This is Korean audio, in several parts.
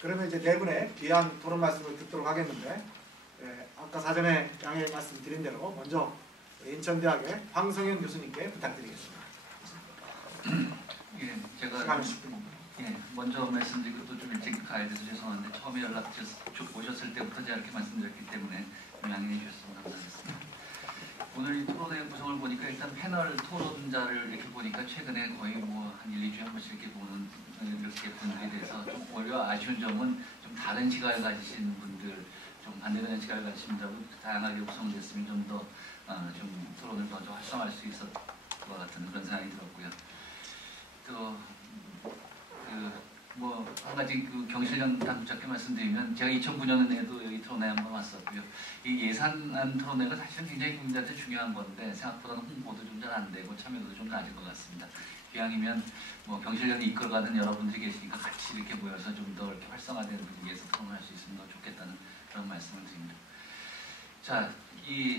그러면 이제 네 분의 귀한 토론 말씀을 듣도록 하겠는데, 아까 사전에 양해 말씀드린 대로 먼저 인천대학의 황성현 교수님께 부탁드리겠습니다. 예, 제가 먼저 말씀드리고 또 좀 일찍 가야 돼서 죄송한데 처음에 연락 오셨을 때부터 제가 이렇게 말씀드렸기 때문에 좀 양해해 주셨으면 감사하겠습니다. 오늘 이 토론회 구성을 보니까 일단 패널 토론자를 이렇게 보니까 최근에 거의 뭐 한 1, 2주에 한 번씩 이렇게 보는 이렇게 분들에 대해서 좀 오히려 아쉬운 점은 좀 다른 시각을 가지신 분들, 좀 반대되는 시각을 가지신 분들하고 다양하게 구성됐으면 좀 더 좀 토론을 더 활성화할 수 있었을 것 같은 그런 생각이 들었고요. 또 뭐 한 가지 그 경실련 단짧게 말씀드리면 제가 2009년에도 여기 토론회 한번 왔었고요. 이 예산안 토론회가 사실은 굉장히 국민들한테 중요한 건데 생각보다는 홍보도 좀 잘 안 되고 참여도도 좀 낮은 것 같습니다. 기왕이면 뭐 경실련이 이끌어가는 여러분들이 계시니까 같이 이렇게 모여서 좀 더 이렇게 활성화되는 분위기에서 토론할 수 있으면 더 좋겠다는 그런 말씀을 드립니다. 자,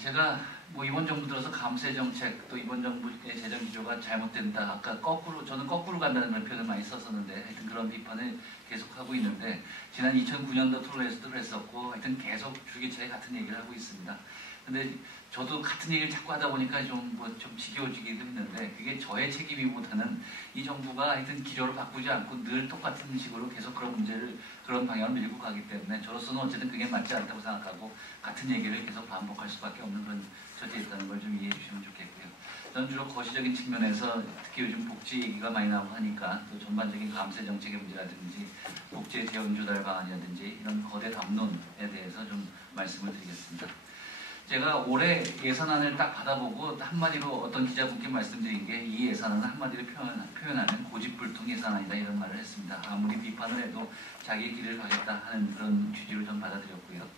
제가 뭐 이번 정부 들어서 감세 정책 또 이번 정부의 재정 기조가 잘못된다. 아까 저는 거꾸로 간다는 그런 표현을 많이 썼었는데 하여튼 그런 비판을 계속하고 있는데 지난 2009년도 토론에서도 그랬었고 하여튼 계속 주기차게 같은 얘기를 하고 있습니다. 근데 저도 같은 얘기를 자꾸 하다 보니까 좀 지겨워지기도 했는데 그게 저의 책임이보다는 이 정부가 하여튼 기조를 바꾸지 않고 늘 똑같은 식으로 계속 그런 문제를 그런 방향으로 밀고 가기 때문에 저로서는 어쨌든 그게 맞지 않다고 생각하고 같은 얘기를 계속 반복할 수밖에 없는 그런 처지에 있다는 걸 좀 이해해 주시면 좋겠고요. 저는 주로 거시적인 측면에서 특히 요즘 복지 얘기가 많이 나오고 하니까 또 전반적인 감세 정책의 문제라든지 복지의 재원 조달 방안이라든지 이런 거대 담론에 대해서 좀 말씀을 드리겠습니다. 제가 올해 예산안을 딱 받아보고 한마디로 어떤 기자분께 말씀드린 게 이 예산안은 한마디로 표현하면 고집불통 예산안이다 이런 말을 했습니다. 아무리 비판을 해도 자기의 길을 가겠다 하는 그런 취지를 좀 받아들였고요.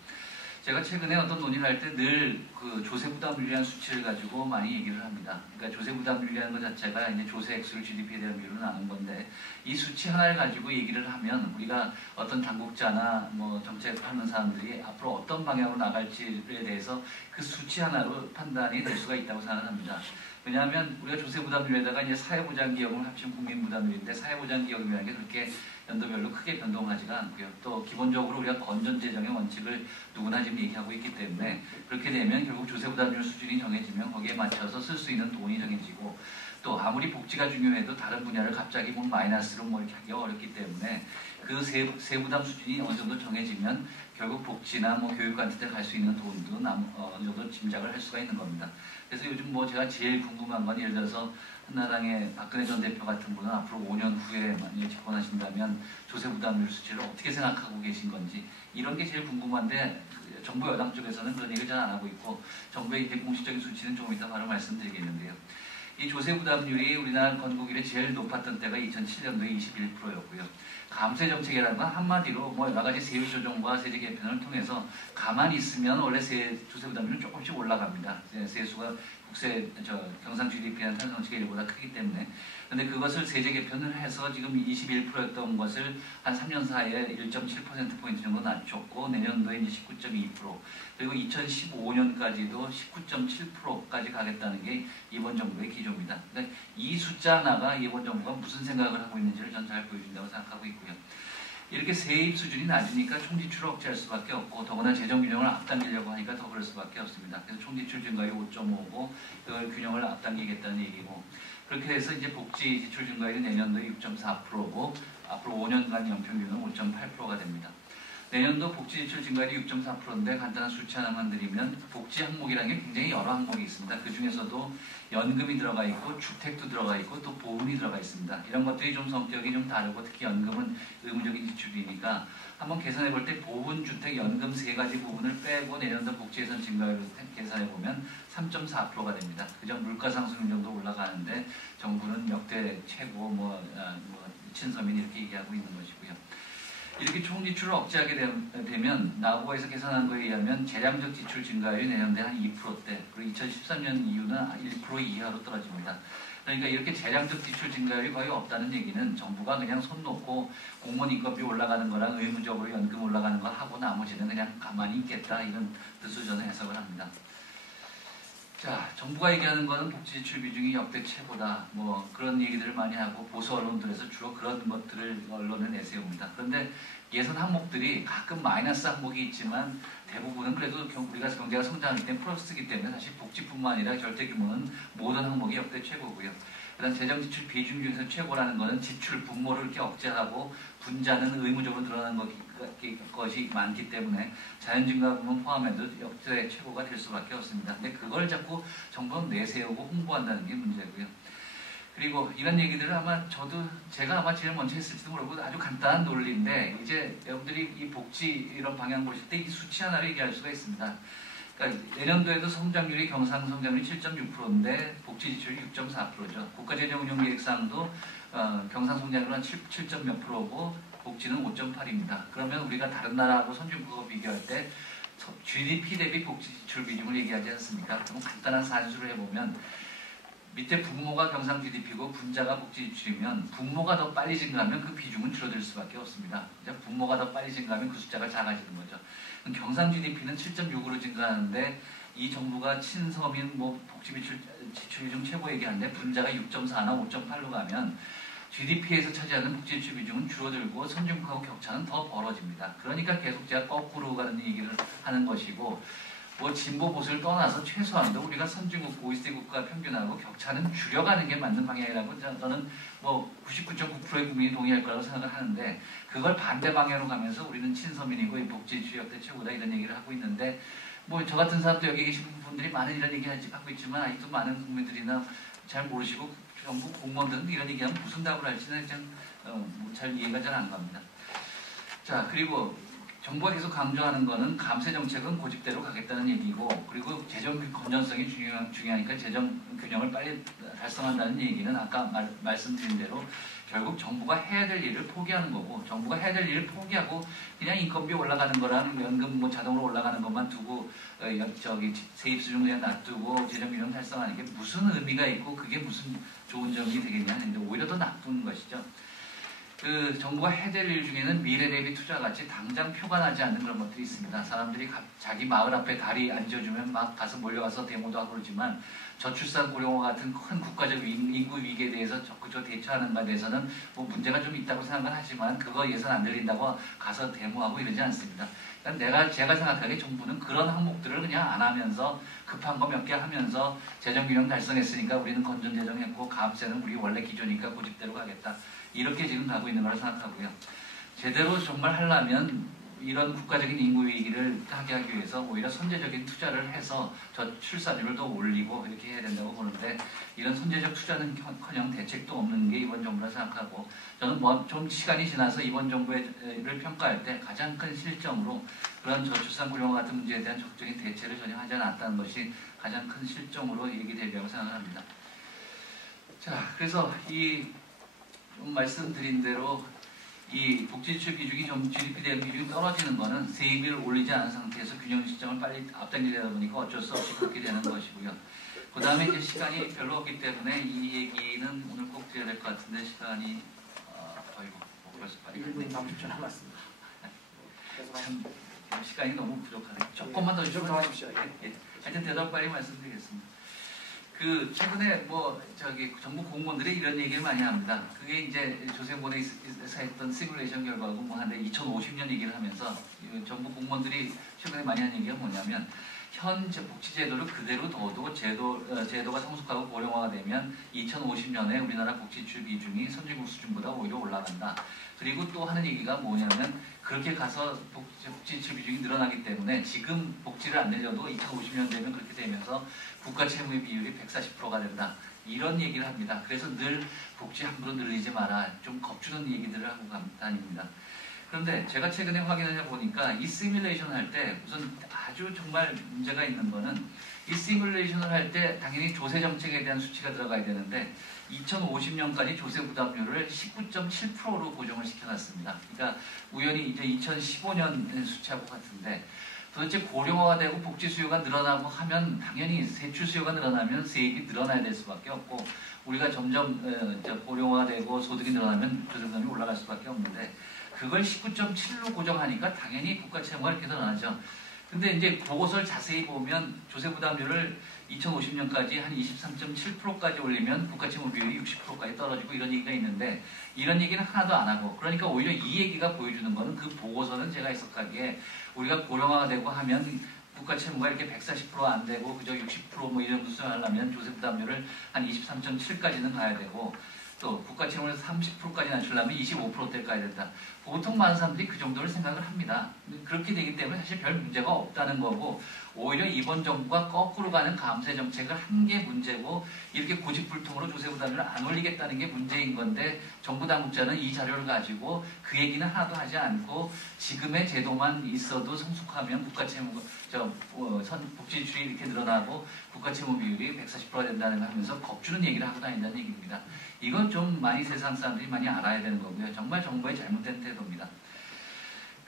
제가 최근에 어떤 논의를 할 때 늘 그 조세부담률이라는 수치를 가지고 많이 얘기를 합니다. 그러니까 조세부담률이라는 것 자체가 이제 조세 액수를 GDP에 대한 비율로 나눈 건데 이 수치 하나를 가지고 얘기를 하면 우리가 어떤 당국자나 뭐 정책하는 사람들이 앞으로 어떤 방향으로 나갈지에 대해서 그 수치 하나로 판단이 될 수가 있다고 생각합니다. 왜냐하면 우리가 조세부담률에다가 이제 사회보장기여금을 합치면 국민부담률인데 사회보장기여금이라는 게 그렇게 연도별로 크게 변동하지가 않고요. 또 기본적으로 우리가 건전재정의 원칙을 누구나 지금 얘기하고 있기 때문에 그렇게 되면 결국 조세부담률 수준이 정해지면 거기에 맞춰서 쓸 수 있는 돈이 정해지고 또 아무리 복지가 중요해도 다른 분야를 갑자기 뭐 마이너스로 뭐 이렇게 하기가 어렵기 때문에 그 세부담 수준이 어느 정도 정해지면 결국 복지나 뭐 교육 같은 데 갈 수 있는 돈도 어느 정도 짐작을 할 수가 있는 겁니다. 그래서 요즘 뭐 제가 제일 궁금한 건 예를 들어서 한나라당의 박근혜 전 대표 같은 분은 앞으로 5년 후에 만약에 집권하신다면 조세부담률 수치를 어떻게 생각하고 계신 건지 이런 게 제일 궁금한데 정부 여당 쪽에서는 그런 얘기를 잘 안 하고 있고 정부의 이제 공식적인 수치는 조금 이따 바로 말씀드리겠는데요. 이 조세부담률이 우리나라 건국 이래 제일 높았던 때가 2007년도에 21%였고요. 감세 정책이라는 건 한마디로 뭐 여러 가지 세율 조정과 세제 개편을 통해서 가만히 있으면 원래 조세부담률은 조금씩 올라갑니다. 세수가 경상 GDP랑 탄성 GDP보다 크기 때문에. 근데 그것을 세제 개편을 해서 지금 21%였던 것을 한 3년 사이에 1.7%포인트 정도 낮췄고 내년도에 이제 19.2% 그리고 2015년까지도 19.7%까지 가겠다는 게 이번 정부의 기조입니다. 그러니까 이 숫자 하나가 이번 정부가 무슨 생각을 하고 있는지를 전 잘 보여준다고 생각하고 있고요. 이렇게 세입 수준이 낮으니까 총지출을 억제할 수밖에 없고 더구나 재정균형을 앞당기려고 하니까 더 그럴 수밖에 없습니다. 그래서 총지출 증가율이 5.5고 그걸 균형을 앞당기겠다는 얘기고 그렇게 해서 이제 복지 지출 증가율이 내년도에 6.4%고 앞으로 5년간 연평균은 5.8%가 됩니다. 내년도 복지 지출 증가율이 6.4%인데 간단한 수치 하나만 드리면 복지 항목이라는 게 굉장히 여러 항목이 있습니다. 그 중에서도 연금이 들어가 있고 주택도 들어가 있고 또 보훈이 들어가 있습니다. 이런 것들이 좀 성격이 좀 다르고 특히 연금은 의무적인 지출이니까 한번 계산해 볼 때 보훈, 주택, 연금 세 가지 부분을 빼고 내년도 복지 예산 증가율을 계산해 보면 3.4%가 됩니다. 그저 물가 상승률 정도 올라가는데 정부는 역대 최고 미친 서민 이렇게 얘기하고 있는 것이고요. 이렇게 총지출을 억제하게 되면 나보고에서 계산한 거에 의하면 재량적 지출 증가율이 내년도에 한 2%대 그리고 2013년 이후는 1% 이하로 떨어집니다. 그러니까 이렇게 재량적 지출 증가율이 거의 없다는 얘기는 정부가 그냥 손 놓고 공무원 인건비 올라가는 거랑 의무적으로 연금 올라가는 거 하고 나머지는 그냥 가만히 있겠다 이런 뜻으로 저는 해석을 합니다. 자, 정부가 얘기하는 거는 복지 지출 비중이 역대 최고다. 뭐 그런 얘기들을 많이 하고 보수 언론들에서 주로 그런 것들을 언론에 내세웁니다. 그런데 예산 항목들이 가끔 마이너스 항목이 있지만 대부분은 그래도 우리가 경제가 성장하기 때문에 플러스이기 때문에 사실 복지뿐만 아니라 절대 규모는 모든 항목이 역대 최고고요. 그다음 재정 지출 비중 중에서 최고라는 것은 지출 분모를 이렇게 억제하고 분자는 의무적으로 늘어나는 것이 많기 때문에 자연 증가 부분 포함해도 역대 최고가 될 수밖에 없습니다. 근데 그걸 자꾸 정부는 내세우고 홍보한다는 게 문제고요. 그리고 이런 얘기들을 아마 제가 아마 제일 먼저 했을지도 모르고 아주 간단한 논리인데 이제 여러분들이 이 복지 이런 방향 보실 때 이 수치 하나를 얘기할 수가 있습니다. 그러니까 내년도에도 성장률이 경상 성장률이 7.6%인데 복지 지출이 6.4%죠. 국가재정운용계획상도 경상 성장률은 한 7점 몇 %고 복지는 5.8입니다. 그러면 우리가 다른 나라하고 선진국하고 비교할 때 GDP 대비 복지 지출 비중을 얘기하지 않습니까? 그럼 간단한 산수를 해보면 밑에 분모가 경상 GDP고 분자가 복지 지출이면 분모가 더 빨리 증가하면 그 비중은 줄어들 수밖에 없습니다. 분모가 더 빨리 증가하면 그 숫자가 작아지는 거죠. 경상 GDP는 7.6으로 증가하는데 이 정부가 친서민 복지 지출이 좀 최고 얘기하는데 분자가 6.4나 5.8로 가면 GDP에서 차지하는 복지 지출 비중은 줄어들고 선진국하고 격차는 더 벌어집니다. 그러니까 계속 제가 거꾸로 가는 얘기를 하는 것이고 진보 보수를 떠나서 최소한도 우리가 선진국 OECD 국가 평균하고 격차는 줄여가는 게 맞는 방향이라고 저는 99.9%의 국민이 동의할 거라고 생각을 하는데 그걸 반대 방향으로 가면서 우리는 친서민이고 이 복지 지출 역대 최고다 이런 얘기를 하고 있는데 저 같은 사람도 여기 계신 분들이 많은 이런 얘기 하고 있지만 아직도 많은 국민들이나 잘 모르시고 정부 공무원들은 이런 얘기하면 무슨 답을 할지는 잘 이해가 잘 안 갑니다. 자, 그리고 정부가 계속 강조하는 거는 감세 정책은 고집대로 가겠다는 얘기고 그리고 재정 건전성이 중요하니까 재정 균형을 빨리 달성한다는 얘기는 아까 말씀드린 대로 결국 정부가 해야 될 일을 포기하는 거고 정부가 해야 될 일을 포기하고 그냥 인건비 올라가는 거랑 연금 자동으로 올라가는 것만 두고 세입 수준 그냥 놔두고 재정 균형 달성하는 게 무슨 의미가 있고 그게 무슨 좋은 점이 되겠냐 하는데 오히려 더 나쁜 것이죠. 정부가 해야 될 일 중에는 미래 대비 투자 같이 당장 표가 나지 않는 그런 것들이 있습니다. 사람들이 자기 마을 앞에 다리 앉아주면 막 가서 몰려가서 데모도 하고 그러지만 저출산 고령화 같은 큰 국가적 인구 위기에 대해서 적극적으로 대처하는 것에 대해서는 문제가 좀 있다고 생각은 하지만 그거 예산 안 들린다고 가서 데모하고 이러지 않습니다. 그러니까 제가 생각하기에 정부는 그런 항목들을 그냥 안 하면서 급한 거 몇 개 하면서 재정균형 달성했으니까 우리는 건전재정했고 감세는 우리 원래 기조니까 고집대로 가겠다. 이렇게 지금 가고 있는 거라 생각하고요. 제대로 정말 하려면 이런 국가적인 인구 위기를 하게 하기 위해서 오히려 선제적인 투자를 해서 출산율을 더 올리고 이렇게 해야 된다고 보는데 이런 선제적 투자는커녕 대책도 없는 게 이번 정부라 생각하고 저는 좀 시간이 지나서 이번 정부를 평가할 때 가장 큰 실정으로 그런 저출산 고령화 같은 문제에 대한 적극적인 대책을 전혀 하지 않았다는 것이 가장 큰 실정으로 얘기되리라고 생각합니다. 자, 그래서 말씀드린 대로 이 복지지출 비중이 좀 GDP 대비 비중이 떨어지는 것은 세입을 올리지 않은 상태에서 균형 시점을 빨리 앞당기려다 보니까 어쩔 수 없이 그렇게 되는 것이고요. 그 다음에 이제 시간이 별로 없기 때문에 이 얘기는 오늘 꼭 드려야 될 것 같은데 시간이 벌써 빨리 1분 30초 남았습니다. 참 시간이 너무 부족하네요. 조금만 더 좀 더 하십시오. 하여튼 대답 빨리 말씀드리겠습니다. 최근에 정부 공무원들이 이런 얘기를 많이 합니다. 그게 이제 조세본에서 했던 시뮬레이션 결과고 한데 2050년 얘기를 하면서 정부 공무원들이 최근에 많이 하는 얘기가 뭐냐면 현 복지제도를 그대로 둬도 제도가 성숙하고 고령화가 되면 2050년에 우리나라 복지지출 비중이 선진국 수준보다 오히려 올라간다. 그리고 또 하는 얘기가 뭐냐면 그렇게 가서 복지지출 비중이 늘어나기 때문에 지금 복지를 안 늘려도 2050년 되면 그렇게 되면서 국가 채무의 비율이 140%가 된다. 이런 얘기를 합니다. 그래서 늘 복지 함부로 늘리지 마라. 좀 겁주는 얘기들을 하고 다닙니다. 그런데 제가 최근에 확인을 해보니까 이 시뮬레이션 할 때 우선 아주 정말 문제가 있는 거는 이 시뮬레이션을 할 때 당연히 조세 정책에 대한 수치가 들어가야 되는데 2050년까지 조세 부담률을 19.7%로 고정을 시켜놨습니다. 그러니까 우연히 이제 2015년 수치하고 같은데 도대체 고령화가 되고 복지 수요가 늘어나고 하면 당연히 세출 수요가 늘어나면 세입이 늘어나야 될 수밖에 없고 우리가 점점 고령화가 되고 소득이 늘어나면 조세 부담이 올라갈 수밖에 없는데 그걸 19.7로 고정하니까 당연히 국가 채무가 이렇게 늘어나죠. 근데 이제 보고서를 자세히 보면 조세 부담률을 2050년까지 한 23.7%까지 올리면 국가채무 비율이 60%까지 떨어지고 이런 얘기가 있는데 이런 얘기는 하나도 안 하고 그러니까 오히려 이 얘기가 보여주는 거는 그 보고서는 제가 해석하기에 우리가 고령화가 되고 하면 국가 채무가 이렇게 140% 안 되고 그저 60%뭐 이 정도 수준하려면 조세 부담률을 한 23.7까지는 가야 되고 또 국가 채무를 30%까지 낮추려면 25%대까지 가야 된다. 보통 많은 사람들이 그 정도를 생각을 합니다. 그렇게 되기 때문에 사실 별 문제가 없다는 거고 오히려 이번 정부가 거꾸로 가는 감세 정책을 한 게 문제고 이렇게 고집불통으로 조세 부담률을 안 올리겠다는 게 문제인 건데 정부 당국자는 이 자료를 가지고 그 얘기는 하나도 하지 않고 지금의 제도만 있어도 성숙하면 국가 채무가 복지 지출이 이렇게 늘어나고 국가 채무 비율이 140%가 된다는 거 하면서 겁주는 얘기를 하고 다닌다는 얘기입니다. 이건 좀 많이 세상 사람들이 많이 알아야 되는 거고요. 정말 정부의 잘못된 태도입니다.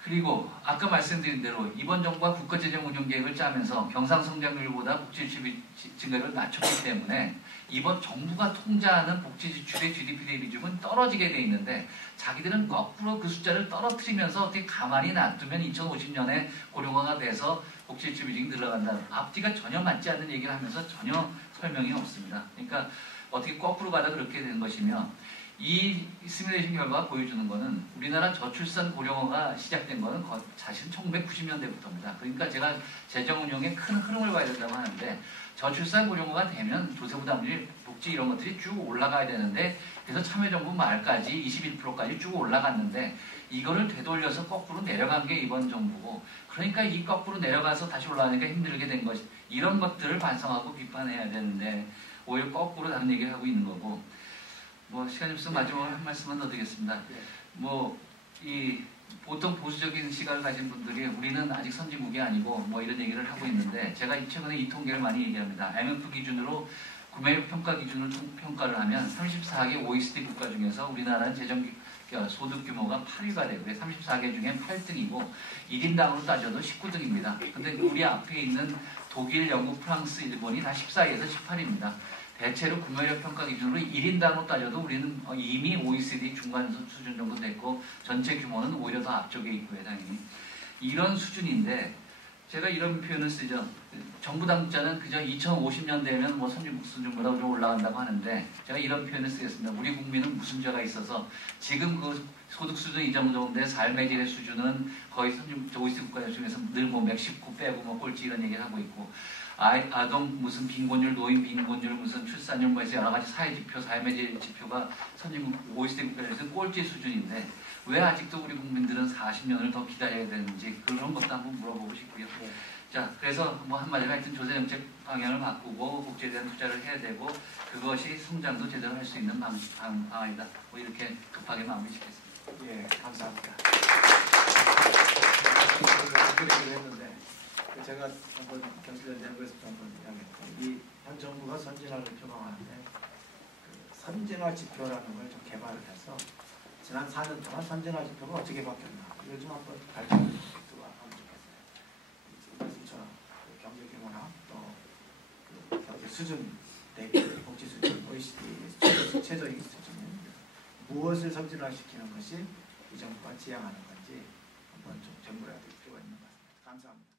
그리고 아까 말씀드린 대로 이번 정부가 국가재정 운영 계획을 짜면서 경상성장률보다 복지 지출 증가율을 낮췄기 때문에 이번 정부가 통제하는 복지 지출의 GDP 대비 비중은 떨어지게 돼 있는데 자기들은 거꾸로 그 숫자를 떨어뜨리면서 어떻게 가만히 놔두면 2050년에 고령화가 돼서 복지 지출 비중이 늘어간다. 앞뒤가 전혀 맞지 않는 얘기를 하면서 전혀 설명이 없습니다. 그러니까 어떻게 거꾸로 가다 그렇게 된 것이며 이 시뮬레이션 결과가 보여주는 것은 우리나라 저출산 고령화가 시작된 것은 사실 1990년대부터입니다. 그러니까 제가 재정 운용의 큰 흐름을 봐야 된다고 하는데 저출산 고령화가 되면 조세 부담률이 복지 이런 것들이 쭉 올라가야 되는데 그래서 참여정부 말까지 21%까지 쭉 올라갔는데 이거를 되돌려서 거꾸로 내려간 게 이번 정부고 그러니까 이 거꾸로 내려가서 다시 올라가니까 힘들게 된 것 이런 것들을 반성하고 비판해야 되는데 오히려 거꾸로 다른 얘기를 하고 있는 거고 뭐 시간이 없어서 마지막으로 한 말씀만 더 드리겠습니다. 뭐 이 보통 보수적인 시각을 가진 분들이 우리는 아직 선진국이 아니고 뭐 이런 얘기를 하고 있는데 제가 최근에 이 통계를 많이 얘기합니다. IMF 기준으로 구매력 평가 기준으로 평가를 하면 34개 OECD 국가 중에서 우리나라는 재정 소득 규모가 8위가 되고요. 34개 중에 8등이고 1인당으로 따져도 19등입니다. 근데 우리 앞에 있는 독일, 영국, 프랑스, 일본이 다 14위에서 18위입니다. 대체로 구매력 평가 기준으로 1인당으로 따져도 우리는 이미 OECD 중간 수준 정도 됐고 전체 규모는 오히려 더 앞쪽에 있고요. 당연히. 이런 수준인데 제가 이런 표현을 쓰죠. 정부 당국자는 그저 2050년 되면 뭐 선진국 수준보다 좀 올라간다고 하는데 제가 이런 표현을 쓰겠습니다. 우리 국민은 무슨 죄가 있어서 지금 그 소득 수준 이 정도인데 삶의 질의 수준은 거의 선진국 OECD 국가 중에서 늘 뭐 멕시코 빼고 뭐 꼴찌 이런 얘기를 하고 있고 아동 무슨 빈곤율, 노인 빈곤율, 무슨 출산율 뭐 해서 여러 가지 사회 지표, 삶의 질 지표가 선진국 OECD 국가에서 꼴찌 수준인데 왜 아직도 우리 국민들은 40년을 더 기다려야 되는지 그런 것도 한번 물어보고 싶고요. 자, 그래서 뭐 한마디로 하여튼 조세정책 방향을 바꾸고 복지에 대한 투자를 해야 되고 그것이 성장도 제대로 할 수 있는 방안이다. 뭐 이렇게 급하게 마무리 짓겠습니다. 예, 감사합니다. 했는데 제가 한번 경실련대학교에서 한번 이야기했고 이현 정부가 선진화를 표방하는데 그 선진화 지표라는 걸 좀 개발을 해서 지난 4년 동안 선진화 지표가 어떻게 바뀌었나 이걸 좀 한번 발표하면 좋겠어요. 말씀처럼 경제 규모나 또 경제 수준 대비 복지 수준, OECD 최저임금 수준은 무엇을 선진화시키는 것이 이 정부가 지향하는 건지 한번 좀 정부해야 될 필요가 있는 것 같습니다. 감사합니다.